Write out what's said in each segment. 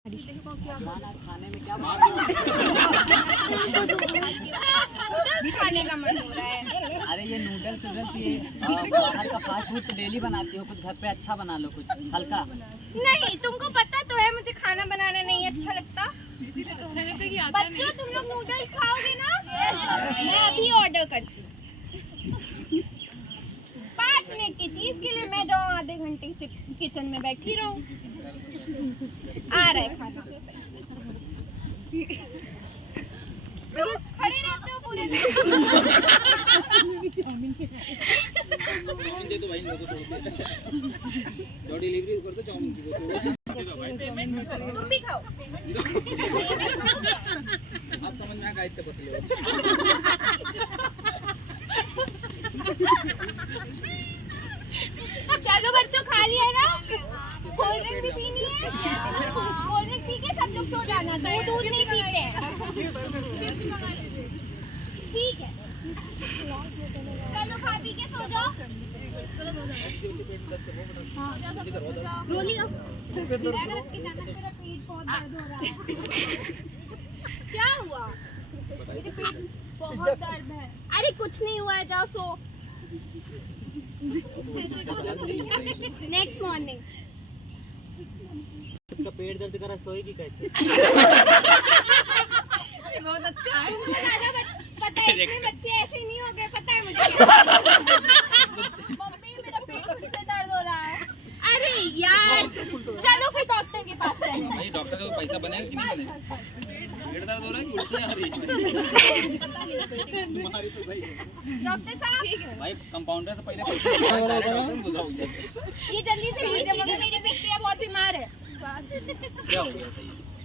खाने में क्या खाने का मन हो रहा है। अरे ये नूडल्स ये बाहर का फास्ट फूड तो डेली बनाती हो, कुछ घर पे अच्छा बना लो, कुछ हल्का। नहीं, तुमको पता तो है मुझे खाना बनाना नहीं अच्छा लगता। बच्चों तुम लोग नूडल्स खाओगे ना? मैं अभी ऑर्डर करती हूँ। 5 मिनट की चीज के लिए मैं जाऊँ आधे घंटे किचन में बैठी रहूँ। आ रहा है खाना। खड़े रहते हो पूरे दिन। चाउमीन दे दो भाई, लोगों को जो डिलीवरी कर दो चाउमीन की। तुम भी खाओ। आप समझ में आया इतने पतले हो। चलो बच्चों खा लिया ना? कोल्ड ड्रिंक भी पीनी है? कोल्ड ड्रिंक पी के सब लोग सो जाना। दूध नहीं पीते। ठीक है, चलो खा पी के सो जाओ। रोली बैग रख के जाना, मेरा पेट बहुत दर्द हो रहा है। क्या हुआ? मेरे पेट बहुत दर्द है। अरे कुछ नहीं हुआ है, जाओ सो। नेक्स्ट मॉर्निंग इसका पेट दर्द कर रहा, सोएगी कैसे? बहुत अच्छा है। पता है इतने बच्चे ऐसे नहीं हो गए, पता है मुझे। मम्मी मेरा पेट से दर्द हो रहा है। अरे यार चलो फिर डॉक्टर के पास चलें। भाई डॉक्टर का पैसा बनेगा कि नहीं बनेगा? पेट दर्द हो रहा है कि उल्टी आ रही है? तुम्हारी तो सही है डॉक्टर साहब, भाई, कंपाउंडर से पहले ये जल्दी से लीजिए, मगर मेरी बेटियां बहुत बीमार है। क्या हो गया?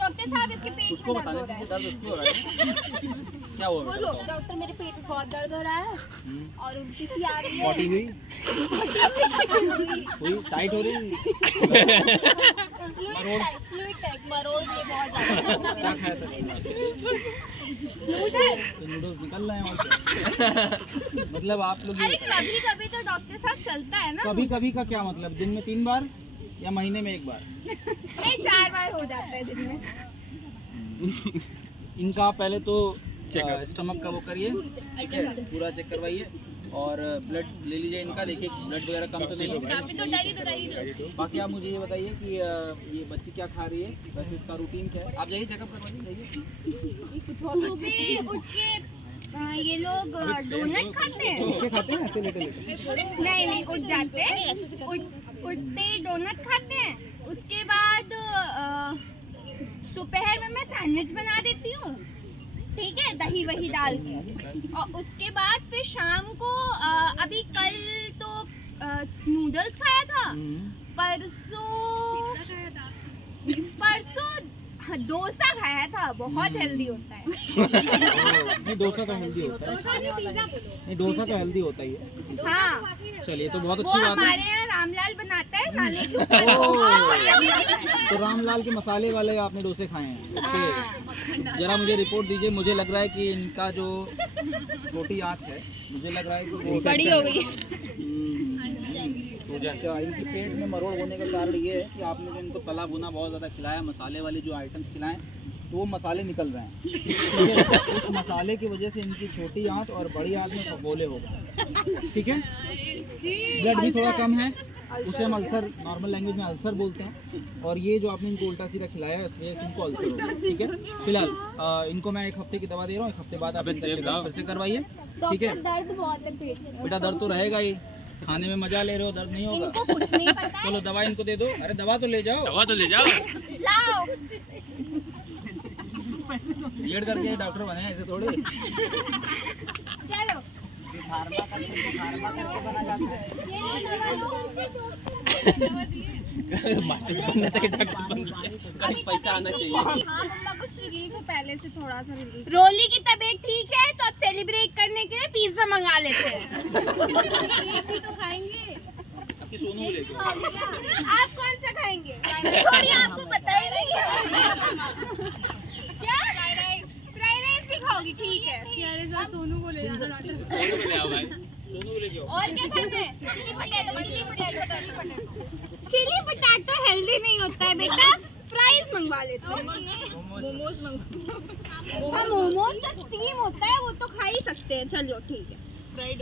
डॉक्टर साहब इसके पेट में उसको दर्द बताने हो रहा है। दीजिए, दर्द उसको हो रहा है। क्या हुआ? बोलो डॉक्टर, मेरे पेट में बहुत दर्द हो रहा है और उल्टी सी आ रही है। पॉटी हुई? हुई? टाइट हो रही? फ्लूइड टाइप मरोड़ ये बहुत ज्यादा। क्या खाया था? नूडल्स। तो नूडल्स निकल रहे हैं और क्या? मतलब आप लोग अरे कभी कभी तो डॉक्टर साहब चलता है ना। कभी कभी का क्या मतलब? दिन में 3 बार या महीने में 1 बार? नहीं 4 बार हो जाता है दिन में। इनका पहले तो स्टमक का वो करिए, ठीक है, पूरा चेक करवाइए और ब्लड ले लीजिए इनका, देखिए ब्लड वगैरह कम तो नहीं है। बाकी आप मुझे ये बताइए कि ये बच्ची क्या खा रही है, वैसे इसका रूटीन क्या है? आप जाइए चेकअप करवाइए, जाइए। सुबह उठ के ये लोग डोनट खाते हैं। क्या खाते हैं ऐसे लेटे लेटे? नहीं उठ जाते हैं, उठते ही डोनट खाते हैं। उसके बाद दोपहर में मैं सैंडविच बना देती हूँ, ठीक है, दही वही डाल के। और उसके बाद फिर शाम को अभी कल तो नूडल्स खाया था, परसों डोसा खाया था। बहुत हेल्दी होता है। नहीं, डोसा तो हेल्दी होता है। नहीं, डोसा तो हेल्दी होता ही है। हाँ चलिए, तो बहुत वो अच्छी बात है। हमारे यहाँ रामलाल बनाता है नाले के ऊपर। तो रामलाल के मसाले वाले आपने डोसे खाए हैं? ओके, जरा मुझे रिपोर्ट दीजिए। मुझे लग रहा है कि इनका जो छोटी आंख है, मुझे लग रहा है कि वो बड़ी हो गई। अच्छा, इनके पेट में मरोड़ होने का कारण ये है कि आपने जो इनको तला भुना बहुत ज़्यादा खिलाया, मसाले वाले जो आइटम्स खिलाएं, तो वो मसाले निकल रहे हैं। उस मसाले की वजह से इनकी छोटी आंत और बड़ी आंत में फफोले हो गए, ठीक है। ब्लड भी थोड़ा कम है, उसे हम अल्सर, नॉर्मल लैंग्वेज में अल्सर बोलते हैं। और ये जो आपने इनको उल्टा सीधा खिलाया है, इस वजह से इनको अल्सर हो गया, ठीक है। फिलहाल इनको मैं 1 हफ्ते की दवा दे रहा हूँ, 1 हफ्ते बाद आप इनका चेकअप फिर से करवाइए, ठीक है। दर्द बहुत है पेट में। बेटा दर्द तो रहेगा ही, खाने में मजा ले रहे हो, दर्द नहीं होगा। इनको कुछ नहीं पता है। चलो दवा इनको दे दो। अरे दवा तो ले जाओ, दवा तो ले जाओ। लाओ। बीएड करके डॉक्टर बने ऐसे थोड़े। चलो फार्मा करके बना जाता है। पैसा आना चाहिए। हाँ मम्मा कुछ रिलीफ है पहले से, थोड़ा सा रिलीफ। रोली की तबीयत ठीक है तो अब सेलिब्रेट करने के लिए पिज्जा मंगा लेते हैं। भी तो खाएंगे। आपकी सोनू ले जाओ। आप कौन सा खाएंगे? थोड़ी आपको पता ही नहीं है। क्या फ्राइड राइस भी खाओगी? ठीक है, सोनू को ले जाना। सोनू को ले आओ भाई, सोनू को ले जाओ। और क्या खाना है? चिली पोटैटो हेल्दी नहीं होता है बेटा, फ्राइज मंगवा लेते हैं। हाँ मोमोज तो स्टीम होता है, वो तो खा ही सकते हैं। चलो ठीक है,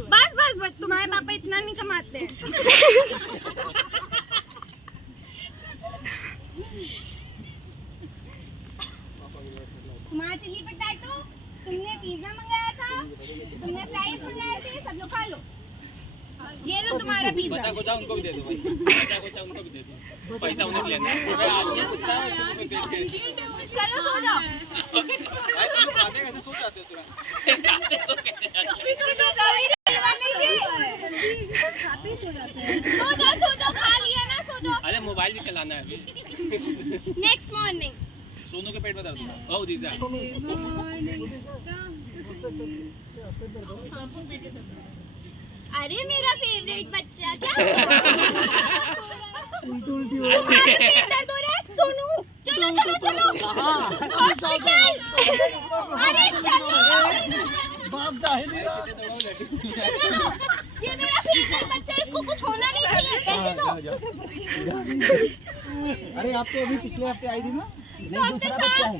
बस बस बस, तुम्हारे पापा इतना नहीं कमाते हैं। तुम्हारा चिली पटाटो, तुमने पिज्जा मंगाया था, तुमने फ्राइज मंगाए थे, सब लोग खा लो। ये लो तुम्हारा पिज्जा। बच्चा को उनको भी दे दो भाई, बच्चा को उनको भी दे दो, पैसा उन्हें लेना है। आदमी कुत्ता है, तुम पे देख के चलो सो जाओ। भाई तुम लोग खाते कैसे सो जाते हो तुरंत? खाते सो कैसे जाते हो? सो जाओ, खा लिया ना, सो जाओ। अरे मोबाइल भी चलाना है अभी। नेक्स्ट मॉर्निंग सोनू के पेट में दर्द हो रहा है। ओ दीदा अरे मेरा फेवरेट बच्चा क्या उल्टी दर्द हो रहा है सोनू, चलो चलो चलो हॉस्पिटल। अरे चलो, बाप जाहिर ये मेरा फेवरेट बच्चा है, इसको कुछ होना नहीं चाहिए। पैसे दो। अरे आप तो अभी पिछले हफ्ते आई थी ना? डॉक्टर साहब,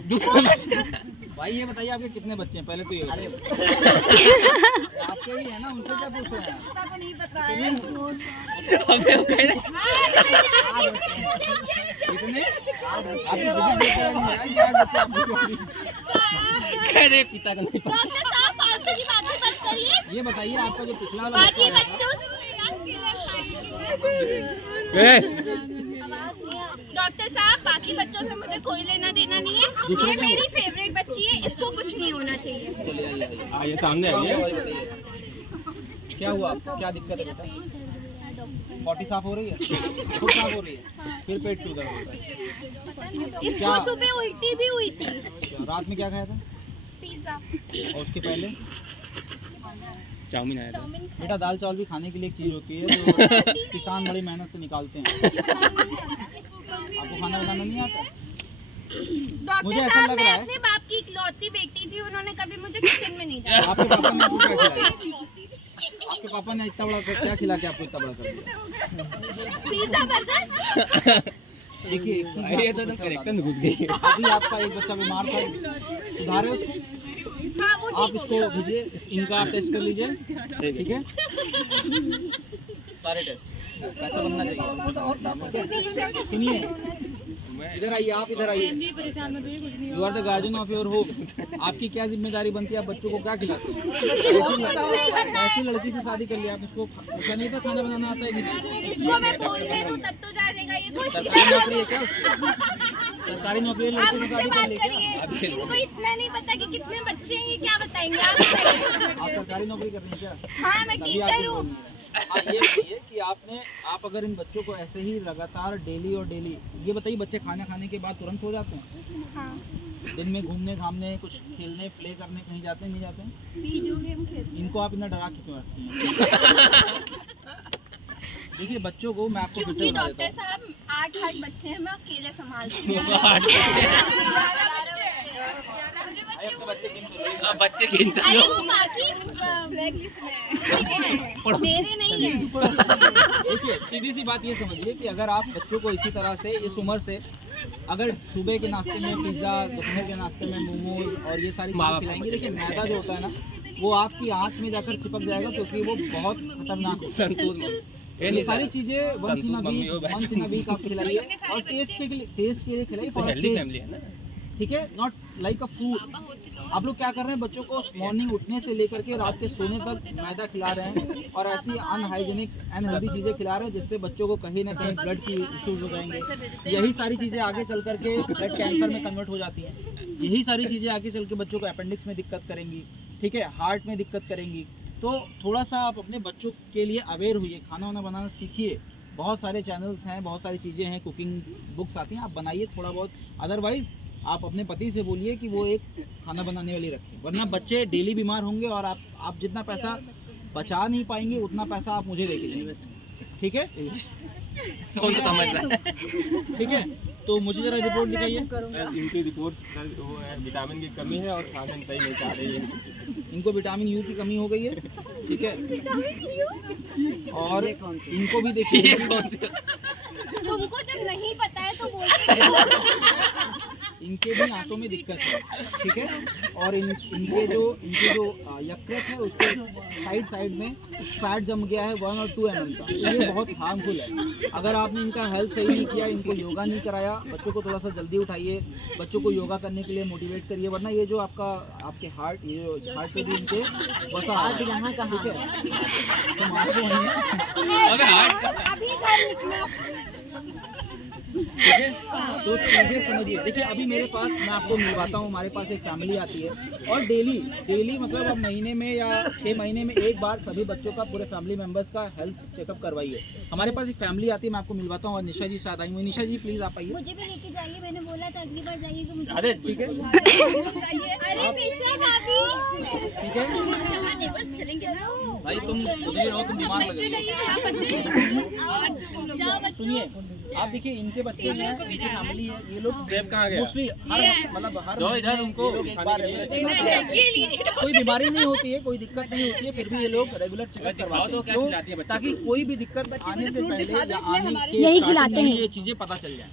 भाई ये बताइए आपके कितने बच्चे हैं? पहले तो ये बताइए। आपके ही है ना, उनसे क्या पूछ रहे हैं? को नहीं पता है। कितने? आपकी विजिट देखकर नहीं आया कि 8 बच्चे आपके क्यों? कह रहे पिता का नहीं पता। डॉक्टर साहब फालतू की बातें मत करिए। ये बताइए आपका जो पिछला वाला बाकी बच्चा आया था, बच्चों डॉक्टर साहब, बाकी बच्चों से मुझे कोई लेना देना नहीं है। ये मेरी फेवरेट बच्ची है, इसको कुछ नहीं होना चाहिए। चलिए आइए। हाँ ये सामने आई है। भाई बताइए क्या हुआ आपको? क्या दिक्कत है बेटा? पॉटी साफ हो रही है? खुद साफ हो रही है? फिर पेट क्यों दर्द हो रहा है? इसको सुबह उल्टी भी हुई थी। अच्छा, रात में क्या खाया था? पिज्जा, और उसके पहले? चाउमीन आया था। बेटा दाल चावल भी खाने के लिए एक चीज़ होती है जो किसान बड़ी मेहनत से निकालते हैं। आपको खाना बनाना नहीं आता? मुझे डॉक्टर ऐसा साहब, लग मैं रहा है अपने बाप की इकलौती बेटी थी, उन्होंने कभी मुझे किचन में नहीं डाला। आपके पापा ने आपको क्या खिलाया? आपके पापा ने इतना बड़ा क्या खिला के आपको इतना बड़ा कर दिया? Pizza, burger. देखिए एक चीज़ मैं ये आपको तो बताता करेक्टर हूँ। में घुस गई। अभी आपका एक बच्चा बीमार था, सुधारे उसको? हाँ वो आप ठीक हो इसको गया। भेजिए, इनका आप टेस्ट कर लीजिए, ठीक है? सारे टेस्ट पैसा बनना चाहिए। सुनिए, इधर आइए, आप इधर आइए। You are the guardian of your home. आपकी क्या जिम्मेदारी बनती है? आप बच्चों को क्या खिलाते हैं? ऐसी लड़की से शादी कर लिया आप, इसको क्या नहीं था खाना बनाना आता है? नहीं। इसको मैं बोलने दूं तब तो जानेगा ये कुछ। सरकारी नौकरी है क्या उसकी? सरकारी नौकरी है, आप लड़की से मुझसे शादी कर बात ले करिए, क्या? इनको इतना नहीं पता कि कितने बच्चे हैं, ये क्या बताएंगे? आप बताइए। आप सरकारी नौकरी कर रही हैं क्या? हाँ मैं तभी टीचर आपको हूँ। बोलना है। आप ये बताइए कि आप अगर इन बच्चों को ऐसे ही लगातार डेली और डेली, ये बताइए बच्चे खाना खाने के बाद तुरंत सो जाते हैं? हाँ, दिन में घूमने घामने, कुछ खेलने प्ले करने कहीं जाते हैं? नहीं जाते हैं? वीडियो गेम खेलते हैं। इनको आप इतना डरा के क्यों रखती हैं? देखिए बच्चों को मैं आपको फिर से क्योंकि बता डॉक्टर देता हूँ। साहब 8 बच्चे हैं, मैं अकेले संभालती हूँ। भाई, अब तो बच्चे गिन तो रहे हैं। बच्चे गिनते अरे वो बाकी ब्लैक लिस्ट में है, मेरे नहीं है। देखिए सीधी सी बात ये समझिए कि अगर आप बच्चों को इसी तरह से इस उम्र से अगर सुबह के नाश्ते में पिज़्ज़ा, दोपहर के नाश्ते में मोमोज और ये सारी चीज़ें खिलाएंगे, देखिए मैदा जो होता है ना वो आपकी आँख में जाकर चिपक जाएगा, क्योंकि वो बहुत खतरनाक होता है। संतोष ये सारी चीजें once in a mummy week, हो वंस इन अ वीक आप खिलाइए और टेस्ट के लिए खिलाइए फॉर हेल्दी फैमिली है ना। ठीक है, नॉट लाइक अ फूड। आप लोग क्या कर रहे हैं? बच्चों को मॉर्निंग उठने से लेकर के रात के सोने तक मैदा खिला रहे हैं और ऐसी अनहाइजीनिक अनहेल्दी चीज़ें खिला रहे हैं जिससे बच्चों को कहीं ना कहीं ब्लड की इश्यूज हो जाएंगे। यही सारी चीज़ें आगे चल करके ब्लड कैंसर में कन्वर्ट हो जाती हैं। यही सारी चीज़ें आगे चल के बच्चों को अपेंडिक्स में दिक्कत करेंगी, ठीक है, हार्ट में दिक्कत करेंगी। तो थोड़ा सा आप अपने बच्चों के लिए अवेयर होइए, खाना वाना बनाना सीखिए। बहुत सारे चैनल्स हैं, बहुत सारी चीज़ें हैं, कुकिंग बुक्स आती हैं, आप बनाइए थोड़ा बहुत। अदरवाइज़ आप अपने पति से बोलिए कि वो एक खाना बनाने वाली रखें, वरना बच्चे डेली बीमार होंगे और आप जितना पैसा बचा नहीं पाएंगे उतना पैसा आप मुझे देके जाइए, ठीक है? सोच समझ रहा है। ठीक है, तो मुझे जरा रिपोर्ट दिखाइए। इनकी रिपोर्ट वो है विटामिन की कमी है और खाना सही नहीं खा रही है। इनको विटामिन यू की कमी हो गई है, ठीक है, और इनको भी देखिए। तुमको जब नहीं पता है तो बोलते इनके भी आंतों में दिक्कत है, ठीक है। और इनके जो यकृत है उसके साइड में फैट जम गया है 1 और 2 mm का, तो ये बहुत हार्मफुल है। अगर आपने इनका हेल्थ सही नहीं किया, इनको योगा नहीं कराया, बच्चों को थोड़ा सा जल्दी उठाइए, बच्चों को योगा करने के लिए मोटिवेट करिए, वरना ये जो आपके हार्ट, ये जो हार्ट पे भी इनके वसा हार्ट यहाँ का, ठीक है, तो आपको वहीं ठीक है। तो चीज़ें समझिए। देखिए अभी मेरे पास, मैं आपको मिलवाता हूँ, हमारे पास एक फैमिली आती है और डेली मतलब अब महीने में या 6 महीने में एक बार सभी बच्चों का, पूरे फैमिली मेंबर्स का हेल्थ चेकअप करवाइए। हमारे पास एक फैमिली आती है, मैं आपको मिलवाता हूँ। और निशा जी साथ आई हुई। निशा जी प्लीज़ आप आइए। मुझे भी लेके जाइए, मैंने बोला था अगली बार जाइए तो मुझे। अरे ठीक है, अरे निशा भाभी, ठीक है चलेंगे ना भाई, तुम उधर ही रहो, तुम बीमार लग रही हो। सुनिए, आप देखिए इनके बच्चे हैं, इनकी फैमिली है, ये लोग सेब कहाँ गया? मोस्टली मतलब हर दो इधर उनको कोई बीमारी नहीं होती है, कोई दिक्कत नहीं होती है, फिर भी ये लोग रेगुलर चेकअप करवाते हैं, क्यों? ताकि कोई भी दिक्कत आने से पहले या आने के यही स्टार्टिंग खिलाते में हैं। ये चीज़ें पता चल जाए।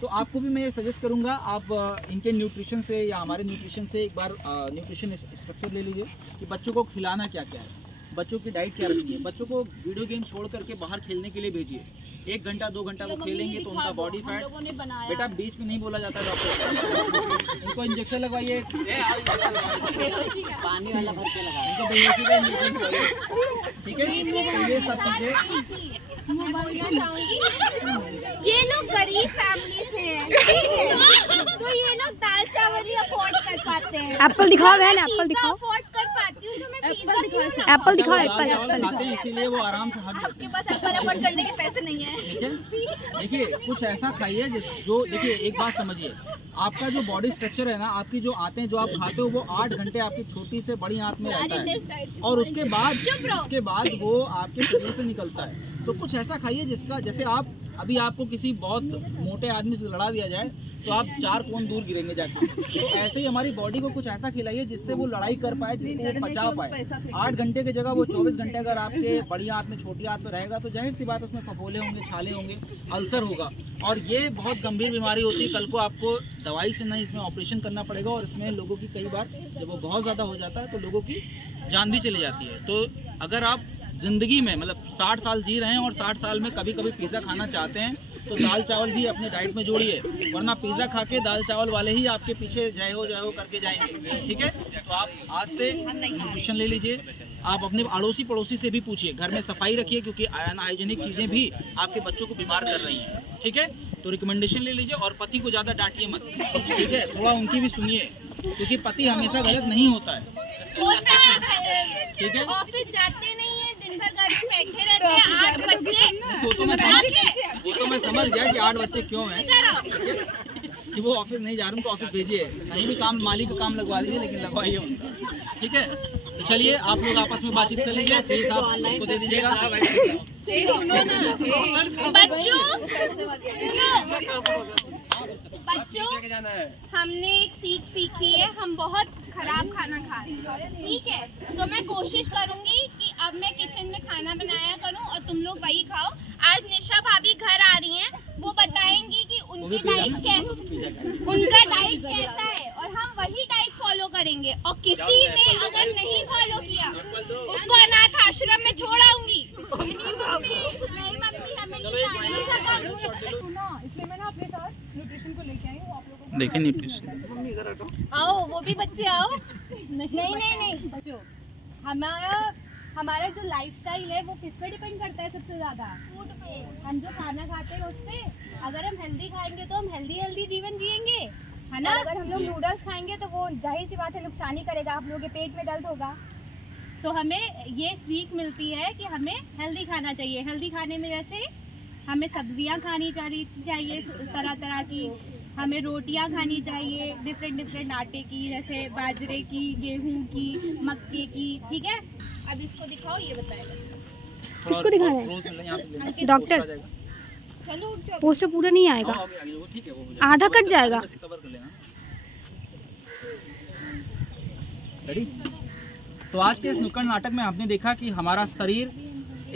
तो आपको भी मैं सजेस्ट करूंगा, आप इनके न्यूट्रिशन से या हमारे न्यूट्रिशन से एक बार न्यूट्रिशन स्ट्रक्चर ले लीजिए कि बच्चों को खिलाना क्या क्या है, बच्चों की डाइट क्या रखनी है। बच्चों को वीडियो गेम छोड़ करके बाहर खेलने के लिए भेजिए। 1 घंटा 2 घंटा वो खेलेंगे तो उनका बॉडी फैट, बेटा बीच में नहीं बोला जाता डॉक्टर, इनको इंजेक्शन लगवाइए, पानी वाला भर के लगा। इनको बेहोशी का इंजेक्शन लगवाइए, ठीक है। तो ये सब चीज़ें मैं बोलना चाहूंगी, ये लोग गरीब फैमिली से हैं, ठीक है? तो ये लोग दाल चावल ही अफोर्ड कर पाते हैं। एप्पल दिखाओ बहन, एप्पल दिखाओ, अफोर्ड कर पाती हूँ तो मैं पिज़्ज़ा दिखा। एप्पल दिखाओ, दाल एप्पल चावल एप्पल खाते हैं, इसीलिए वो आराम से हाथ आपके पास एप्पल अफोर्ड करने के पैसे नहीं है। ठीक है। देखिए कुछ ऐसा खाइए जो देखिए, एक बात समझिए, आपका जो बॉडी स्ट्रक्चर है ना, आपकी जो आंतें जो आप खाते हो वो 8 घंटे आपकी छोटी से बड़ी आंत में रहता है, और उसके बाद वो आपके शरीर से निकलता है। तो कुछ ऐसा खाइए जिसका, जैसे आप अभी आपको किसी बहुत मोटे आदमी से लड़ा दिया जाए तो आप 4 कोन दूर गिरेंगे जाके। तो ऐसे ही हमारी बॉडी को कुछ ऐसा खिलाइए जिससे वो लड़ाई कर पाए, जिसको वो पचा पाए। 8 घंटे की जगह वो 24 घंटे अगर आपके बड़ी आंत में, छोटी आंत में रहेगा तो जाहिर सी बात उसमें फफोले होंगे, छाले होंगे, अल्सर होगा, और ये बहुत गंभीर बीमारी होती है। कल को आपको दवाई से नहीं, इसमें ऑपरेशन करना पड़ेगा, और इसमें लोगों की कई बार जब वो बहुत ज़्यादा हो जाता है तो लोगों की जान भी चली जाती है। तो अगर आप ज़िंदगी में मतलब 60 साल जी रहे हैं और 60 साल में कभी कभी पिज़्ज़ा खाना चाहते हैं तो दाल चावल भी अपने डाइट में जोड़िए, वरना पिज़्ज़ा खा के दाल चावल वाले ही आपके पीछे जय हो करके जाएंगे, ठीक है। तो आप आज से न्यूट्रिशन ले लीजिए। आप अपने अड़ोसी पड़ोसी से भी पूछिए, घर में सफाई रखिए, क्योंकि अनहाइजीनिक चीज़ें भी आपके बच्चों को बीमार कर रही हैं, ठीक है। तो रिकमेंडेशन ले लीजिए, और पति को ज़्यादा डांटिए मत, ठीक है, थोड़ा उनकी भी सुनिए, क्योंकि पति हमेशा गलत नहीं होता है, ठीक है। ऑफिस जाते नहीं है, दिन भर घर में बैठे रहते हैं। 8 बच्चे, वो तो मैं समझ गया कि 8 बच्चे क्यों हैं, कि वो ऑफिस नहीं जा रहे, उनको ऑफिस भेजिए, कहीं भी काम, मालिक का काम लगवा दीजिए, लेकिन लगवाइए उनका, ठीक है। तो चलिए आप लोग आपस में बातचीत कर लीजिए, फीस आप उनको दे दीजिएगा। बच्चों, हमने एक सीख सीखी है, हम बहुत खराब खाना खा रहे हैं, ठीक है। तो मैं कोशिश करूंगी कि अब मैं किचन में खाना बनाया करूं और तुम लोग वही खाओ। आज निशा भाभी घर आ रही हैं, वो बताएंगी कि उनका डाइट कैसा है, और हम वही डाइट फॉलो करेंगे। और किसी ने अगर नहीं फॉलो किया उसको अनाथ आश्रम में छोड़ आऊंगी। नहीं मम्मी, हमें इसलिए मैं ना अपने साथ न्यूट्रिशन को लेके आई हूँ आप लोगों को। देखिए न्यूट्रिशन, आओ, वो भी बच्चे आओ। नहीं बच्चों, हमारा जो लाइफस्टाइल है वो किस पे डिपेंड करता है सबसे ज़्यादा? फूड पे। हम जो खाना खाते हैं उस पे। अगर हम हेल्दी खाएंगे तो हम हेल्दी जीवन जिएंगे, है ना। अगर हम लोग नूडल्स खाएंगे तो वो जाहिर सी बात है नुकसान ही करेगा, आप लोगों के पेट में दर्द होगा। तो हमें ये सीख मिलती है कि हमें हेल्दी खाना चाहिए। हेल्दी खाने में जैसे हमें सब्जियां खानी चाहिए तरह तरह की, हमें रोटियां खानी चाहिए डिफरेंट आटे की, जैसे बाजरे की, गेहूं की, मक्के की, ठीक है। अब इसको दिखाओ, ये बताएगा। किसको दिखाना है डॉक्टर? चलो पोस्टर पूरा नहीं आएगा, आधा कट जाएगा। तो आज के इस नुक्कड़ नाटक में आपने देखा कि हमारा शरीर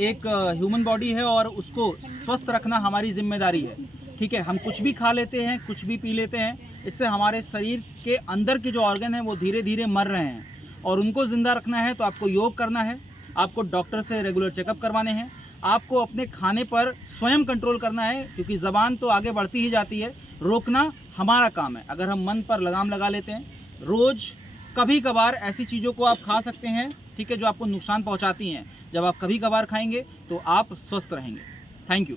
एक ह्यूमन बॉडी है और उसको स्वस्थ रखना हमारी जिम्मेदारी है। ठीक है, हम कुछ भी खा लेते हैं, कुछ भी पी लेते हैं, इससे हमारे शरीर के अंदर के जो ऑर्गन हैं वो धीरे धीरे मर रहे हैं, और उनको ज़िंदा रखना है तो आपको योग करना है, आपको डॉक्टर से रेगुलर चेकअप करवाने हैं, आपको अपने खाने पर स्वयं कंट्रोल करना है, क्योंकि ज़बान तो आगे बढ़ती ही जाती है, रोकना हमारा काम है। अगर हम मन पर लगाम लगा लेते हैं, रोज़ कभी कभार ऐसी चीज़ों को आप खा सकते हैं, ठीक है, जो आपको नुकसान पहुंचाती हैं, जब आप कभी कभार खाएंगे तो आप स्वस्थ रहेंगे। Thank you.